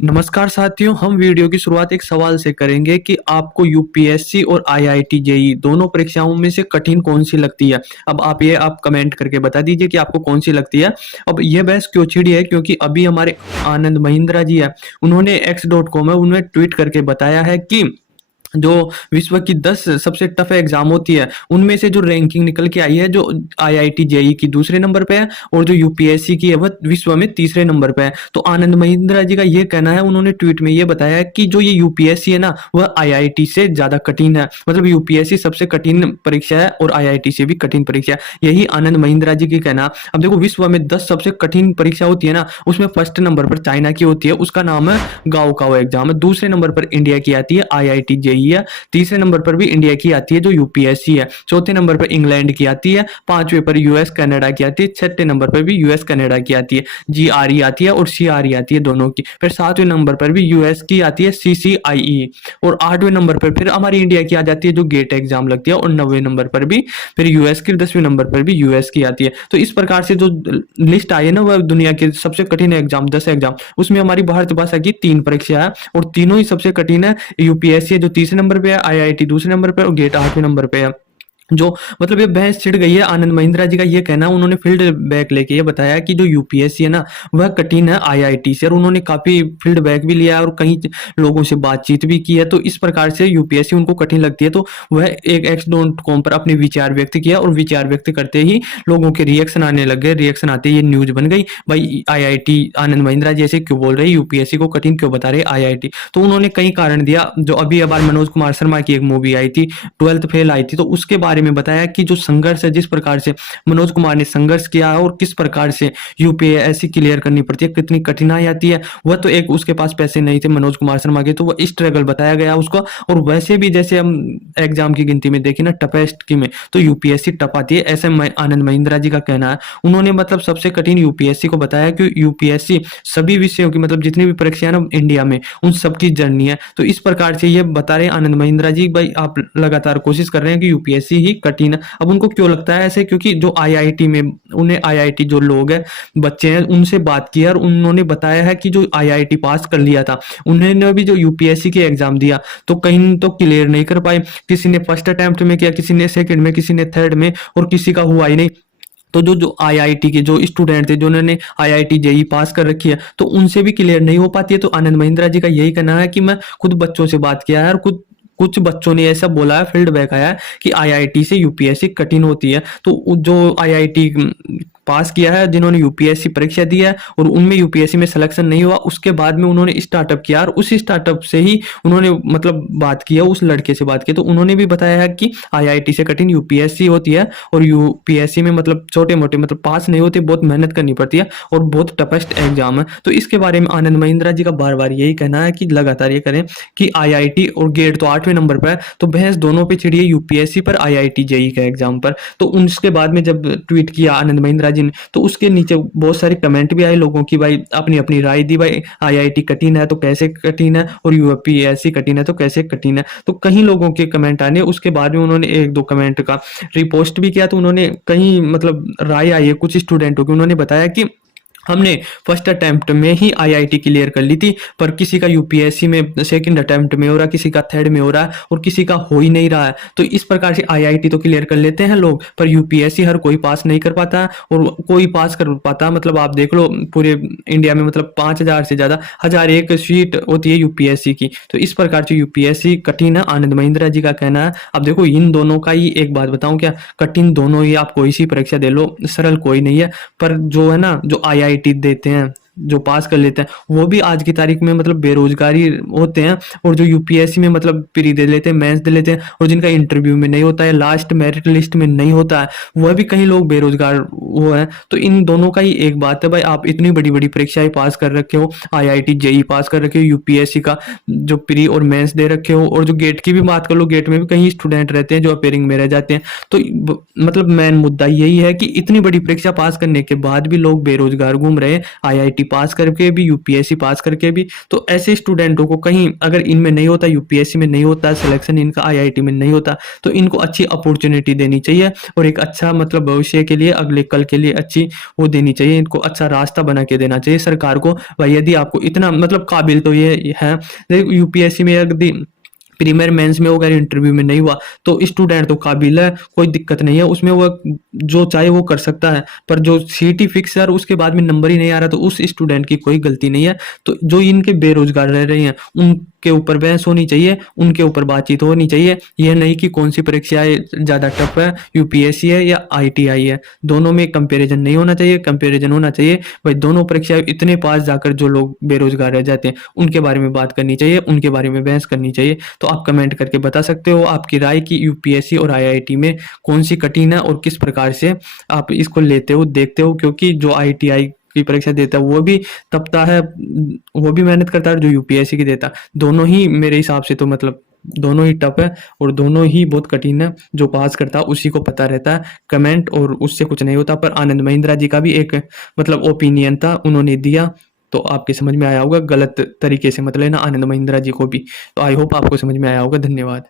नमस्कार साथियों, हम वीडियो की शुरुआत एक सवाल से करेंगे कि आपको यूपीएससी और आईआईटी जेईई दोनों परीक्षाओं में से कठिन कौन-सी लगती है? अब आप कमेंट करके बता दीजिए कि आपको कौन-सी लगती है। अब ये बहस क्यों छिड़ी है क्योंकि अभी हमारे आनंद महिंद्रा जी हैं, उन्होंने एक्स.कॉम है उन्होंने ट्वीट करके बताया है कि जो विश्व की 10 सबसे टफ एग्जाम होती है, उनमें से जो रैंकिंग निकल के आई है, जो आईआईटी जेईई की दूसरे नंबर पे है और जो यूपीएससी की है वह विश्व में तीसरे नंबर पे है। तो आनंद महिंद्रा जी का ये कहना है, उन्होंने ट्वीट में ये बताया है कि जो ये यूपीएससी है ना, वह आईआईटी से ज़्यादा कठिन है। मतलब यूपीएससी सबसे कठिन परीक्षा है और आईआईटी से भी कठिन परीक्षा है। यही आनंद महिंद्रा जी की कहना है। अब देखो विश्व में 10 सबसे कठिन परीक्षा होती है ना, उसमें फर्स्ट नंबर पर चाइना की होती है, उसका नाम है गाओकाओ एग्जाम है। दूसरे नंबर पर इंडिया की आती है आईआईटी जेईई है। तीसरे नंबर पर भी इंडिया की आती है जो यूपीएससी है। चौथे नंबर पर इंग्लैंड की आती है। पांचवें पर यूएस कनाडा की आती है। छठे नंबर पर भी यूएस कनाडा की आती है। जीआरई आती है और सीआरई आती है दोनों की। फिर सातवें नंबर पर भी यूएस की आती है सीसीआईई। और आठवें नंबर पर फिर हमारी इंडिया की आ जाती है जो गेट एग्जाम लगती है। और 9वें नंबर पर भी फिर यूएस की, 10वें नंबर पर भी यूएस की आती है। तो इस प्रकार से जो लिस्ट आई है ना, वह दुनिया के सबसे कठिन एग्जाम 10 एग्जाम, उसमें हमारी भारत भाषा की 3 परीक्षा है और तीनों ही सबसे कठिन है। यूपीएससी है जो तीसरे नंबर पे है, आईआईटी दूसरे नंबर पे और गेट 8वें नंबर पे है। जो मतलब ये बहस छिड़ गई है। आनंद महिंद्रा जी का ये कहना है, उन्होंने फील्ड बैक लेके ये बताया कि जो यूपीएससी है ना, वह कठिन है आईआईटी से। और उन्होंने काफी फील्ड बैक भी लिया है और कई लोगों से बातचीत भी की है। तो इस प्रकार से यूपीएससी उनको कठिन लगती है। तो वह एक एक्स.कॉम पर अपने विचार व्यक्त किया और विचार व्यक्त करते ही लोगों के रिएक्शन आने लग गए। रिएक्शन आते ही ये न्यूज बन गई, भाई आईआईटी आनंद महिंद्रा जैसे क्यों बोल रहे, यूपीएससी को कठिन क्यों बता रहे आईआईटी। तो उन्होंने कई कारण दिया। जो अभी अबार मनोज कुमार शर्मा की एक मूवी आई थी, 12th फेल आई थी, तो उसके बारे में बताया कि जो संघर्ष है, जिस प्रकार से मनोज कुमार ने संघर्ष किया है और किस प्रकार से यूपीएससी क्लियर करनी पड़ती है, कितनी कठिनाई आती है। वह तो एक उसके पास पैसे नहीं थे मनोज कुमार शर्मा के, तो वह स्ट्रगल बताया गया उसको। और वैसे भी जैसे हम एग्जाम की गिनती में देखें ना, टफेस्ट की में तो यूपीएससी टफ आती है, ऐसे आनंद महिंद्रा जी का कहना है। उन्होंने मतलब सबसे कठिन यूपीएससी को बताया कि यूपीएससी सभी विषयों की, मतलब जितनी भी परीक्षाएं ना इंडिया में, उन सबकी जर्नी है। तो इस प्रकार से ये बता रहे आनंद महिंद्रा जी, भाई आप लगातार कोशिश कर रहे हैं कि यूपीएससी ही कठिन है। अब उनको क्यों लगता है ऐसे, क्योंकि जो आईआईटी में, उन्हें आईआईटी जो लोग हैं, बच्चे हैं, उनसे बात की है और उन्होंने बताया है कि जो आईआईटी पास कर लिया था, उन्होंने भी जो यूपीएससी के एग्जाम दिया तो कहीं तो क्लियर नहीं कर पाए। किसी ने फर्स्ट अटेम्प्ट में किया, किसी ने सेकंड में, किसी ने थर्ड में और किसी का हुआ ही नहीं। तो जो जो आईआईटी के जो स्टूडेंट थे, जो उन्होंने आईआईटी जेईई पास कर रखी है, तो उनसे भी क्लियर नहीं हो पाती है। तो आनंद महिंद्रा जी का यही कहना है कि मैं खुद बच्चों से बात किया है और खुद कुछ बच्चों ने ऐसा बोला है, फील्ड बैक आया है कि आईआईटी से यूपीएससी कठिन होती है। तो जो आईआईटी पास किया है, जिन्होंने यूपीएससी परीक्षा दी है और उनमें यूपीएससी में सिलेक्शन नहीं हुआ, उसके बाद में उन्होंने स्टार्टअप किया और उस स्टार्टअप से ही उन्होंने मतलब बात किया, उस लड़के से बात की, तो उन्होंने भी बताया है कि आईआईटी से कठिन यूपीएससी होती है। और यूपीएससी में मतलब छोटे मोटे मतलब पास नहीं होते, बहुत मेहनत करनी पड़ती है और बहुत टफेस्ट एग्जाम है। तो इसके बारे में आनंद महिंद्रा जी का बार बार यही कहना है कि लगातार ये करें कि आईआईटी और गेट तो 8वें नंबर पर है, तो बहस दोनों पे छिड़ी है, यूपीएससी पर, आईआईटी जेईई का एग्जाम पर। तो उसके बाद में जब ट्वीट किया आनंद महिंद्रा जी ने, तो उसके नीचे बहुत सारे कमेंट भी आए लोगों की, भाई अपनी अपनी राय दी, भाई आईआईटी कठिन है तो कैसे कठिन है और यूपीएससी कठिन है तो कैसे कठिन है। तो कई लोगों के कमेंट आने, उसके बाद में उन्होंने एक दो कमेंट का रिपोस्ट भी किया। तो उन्होंने कहीं मतलब राय आई है कुछ स्टूडेंटों की, उन्होंने बताया कि हमने फर्स्ट अटेम्प्ट में ही आईआईटी क्लियर कर ली थी, पर किसी का यूपीएससी में सेकंड अटेम्प्ट में हो रहा है, किसी का थर्ड में हो रहा है और किसी का हो ही नहीं रहा है। तो इस प्रकार से आईआईटी तो क्लियर कर लेते हैं लोग, पर यूपीएससी हर कोई पास नहीं कर पाता है। और कोई पास कर पाता, मतलब आप देख लो पूरे इंडिया में मतलब 5000 से ज्यादा 1001 सीट होती है यूपीएससी की। तो इस प्रकार से यूपीएससी कठिन है, आनंद महिंद्रा जी का कहना है। अब देखो इन दोनों का ही एक बात बताऊं क्या, कठिन दोनों ही, आप कोई सी परीक्षा दे लो, सरल कोई नहीं है। पर जो है ना, जो आईआईटी देते हैं, जो पास कर लेते हैं, वो भी आज की तारीख में मतलब बेरोजगारी होते हैं। और जो यूपीएससी में मतलब प्री दे लेते हैं, मेंस दे लेते हैं और जिनका इंटरव्यू में नहीं होता है, लास्ट मेरिट लिस्ट में नहीं होता है, वह भी कई लोग बेरोजगार वो है। तो इन दोनों का ही एक बात है, भाई आप इतनी बड़ी बड़ी परीक्षाएं पास कर रखे हो, आईआईटी जेईई पास कर रखे हो, यूपीएससी का जो प्री और मेंस दे रखे हो, और जो गेट की भी बात कर लो, गेट में भी कई स्टूडेंट रहते हैं जो अपेयरिंग में रह जाते हैं। तो मतलब मेन मुद्दा यही है कि इतनी बड़ी परीक्षा पास करने के बाद भी लोग बेरोजगार घूम रहे हैं, आईआईटी पास करके भी, यूपीएससी पास करके भी। तो ऐसे स्टूडेंटों को कहीं अगर इनमें नहीं होता, यूपीएससी में नहीं होता सिलेक्शन, इनका आईआईटी में नहीं होता, तो इनको अच्छी अपॉर्चुनिटी देनी चाहिए और एक अच्छा मतलब भविष्य के लिए, अगले कल के लिए अच्छी वो देनी चाहिए। इनको अच्छा रास्ता बना के देना चाहिए सरकार को। भाई यदि आपको इतना मतलब काबिल तो ये है, यूपीएससी में यदि प्रीमियर मेंस में वो अगर इंटरव्यू में नहीं हुआ तो स्टूडेंट तो काबिल है, कोई दिक्कत नहीं है उसमें, वो जो चाहे वो कर सकता है। पर जो सीटी फिक्स है और उसके बाद में नंबर ही नहीं आ रहा, तो उस स्टूडेंट की कोई गलती नहीं है। तो जो इनके बेरोजगार रह रहे हैं उनके ऊपर बहस होनी चाहिए, उनके ऊपर बातचीत होनी चाहिए। यह नहीं कि कौन सी परीक्षाएं ज्यादा टफ है, यूपीएससी है या आईटीआई है, दोनों में कंपैरिजन नहीं होना चाहिए। कंपैरिजन होना चाहिए भाई दोनों परीक्षाएं इतने पास जाकर जो लोग बेरोजगार रह जाते हैं उनके बारे में बात करनी चाहिए, उनके बारे में बहस करनी चाहिए। तो आप कमेंट करके बता सकते हो आपकी राय कि यूपीएससी और आईआईटी में कौन सी कठिन है और किस प्रकार से आप इसको लेते हो, देखते हो। क्योंकि जो आईटीआई की परीक्षा देता है वो भी तपता है, वो भी मेहनत करता है, जो यूपीएससी की देता है। दोनों ही मेरे हिसाब से तो मतलब दोनों ही टफ है और दोनों ही बहुत कठिन है। जो पास करता है उसी को पता रहता है कमेंट, और उससे कुछ नहीं होता। पर आनंद महिंद्रा जी का भी एक मतलब ओपिनियन था, उन्होंने दिया, तो आपके समझ में आया होगा। गलत तरीके से मत लेना आनंद महिंद्रा जी को भी। तो आई होप आपको समझ में आया होगा। धन्यवाद।